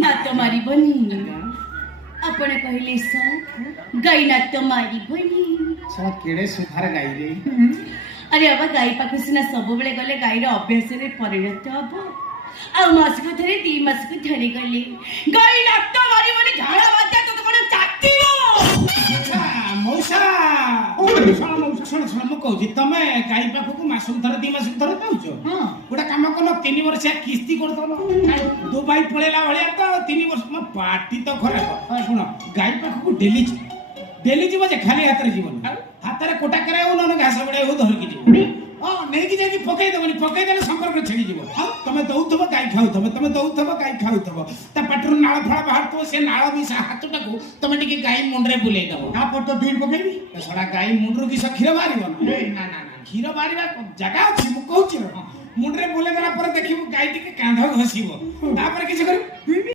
ना तुम्हारी बनी अपने कहले सा गाई ना तुम्हारी बनी साला केड़े सुधार गाई रे अरे अब गाई पाखु सिना सब बेले गले गाईर अभ्यास रे परिणत हब आ मास को थरे 3 मास को थरे गले गाई ना तुम्हारी बनी झाड़ा बाजा तो कोन चाटी मौसा ଶୁଣ ଶୁଣ ମୁଁ କହୁଛି ତମେ ଗାଈ ପାଖକୁ ମାସକୁ ଥରେ 2 ମାସକୁ ଥରେ ଯାଉଛ ଗୋଟେ କାମ କଲ 3 ବର୍ଷ କିସ୍ତି କରିଦବ ଦୁବାଇ ପଳେଇଲା ଭଳିଆ ତ 3 ବର୍ଷ ମୋ ପାଟି ତ ଖରାପ ଶୁଣ ଗାଈ ପାଖକୁ ଡେଲି ଯିବ ଯେ ଖାଲି ହାତରେ ଯିବନି ହାତରେ କୋଟା କରାଇବ ନହେଲେ ଘାସ ବଢ଼ାଇବ ଧରିକି ଯିବ ହଁ ନେଇକି ଯାଇକି ପକେଇଦେଲେ ସମ୍ପର୍କ ଛିଡ଼ିଯିବ ତମେ ଦଉଥିବ ଗାଈ ଖାଉଥିବ ତମେ ଦଉଥିବ ଗାଈ ଖାଉଥିବ ତା ପାଟିରୁ ନାଳ ଫାଳ ବାହାରୁଥିବ ସେ ନାଳ ବି ହାତଟାକୁ ତମେ ଟିକେ ଗାଈ ମୁଣ୍ଡରେ ବୁଲେଇ ଦବ ତାପରେ ତ ଦୁଇଟି ପକେଇବି ସେଟା ଗାଈ ମୁଣ୍ଡରୁ କିସ କ୍ଷୀର ବାହାରିବ ନା କ୍ଷୀର ବାହାରିବା ଜାଗା ଅଛି ମୁଁ କହୁଛି ମୁଣ୍ଡରେ ବୁଲେଇ ଦେଲା ପରେ ଦେଖିବୁ ଗାଈ ଟିକେ କାନ୍ଧ ଘଷିବ ତାପରେ କିଛି କରିବୁ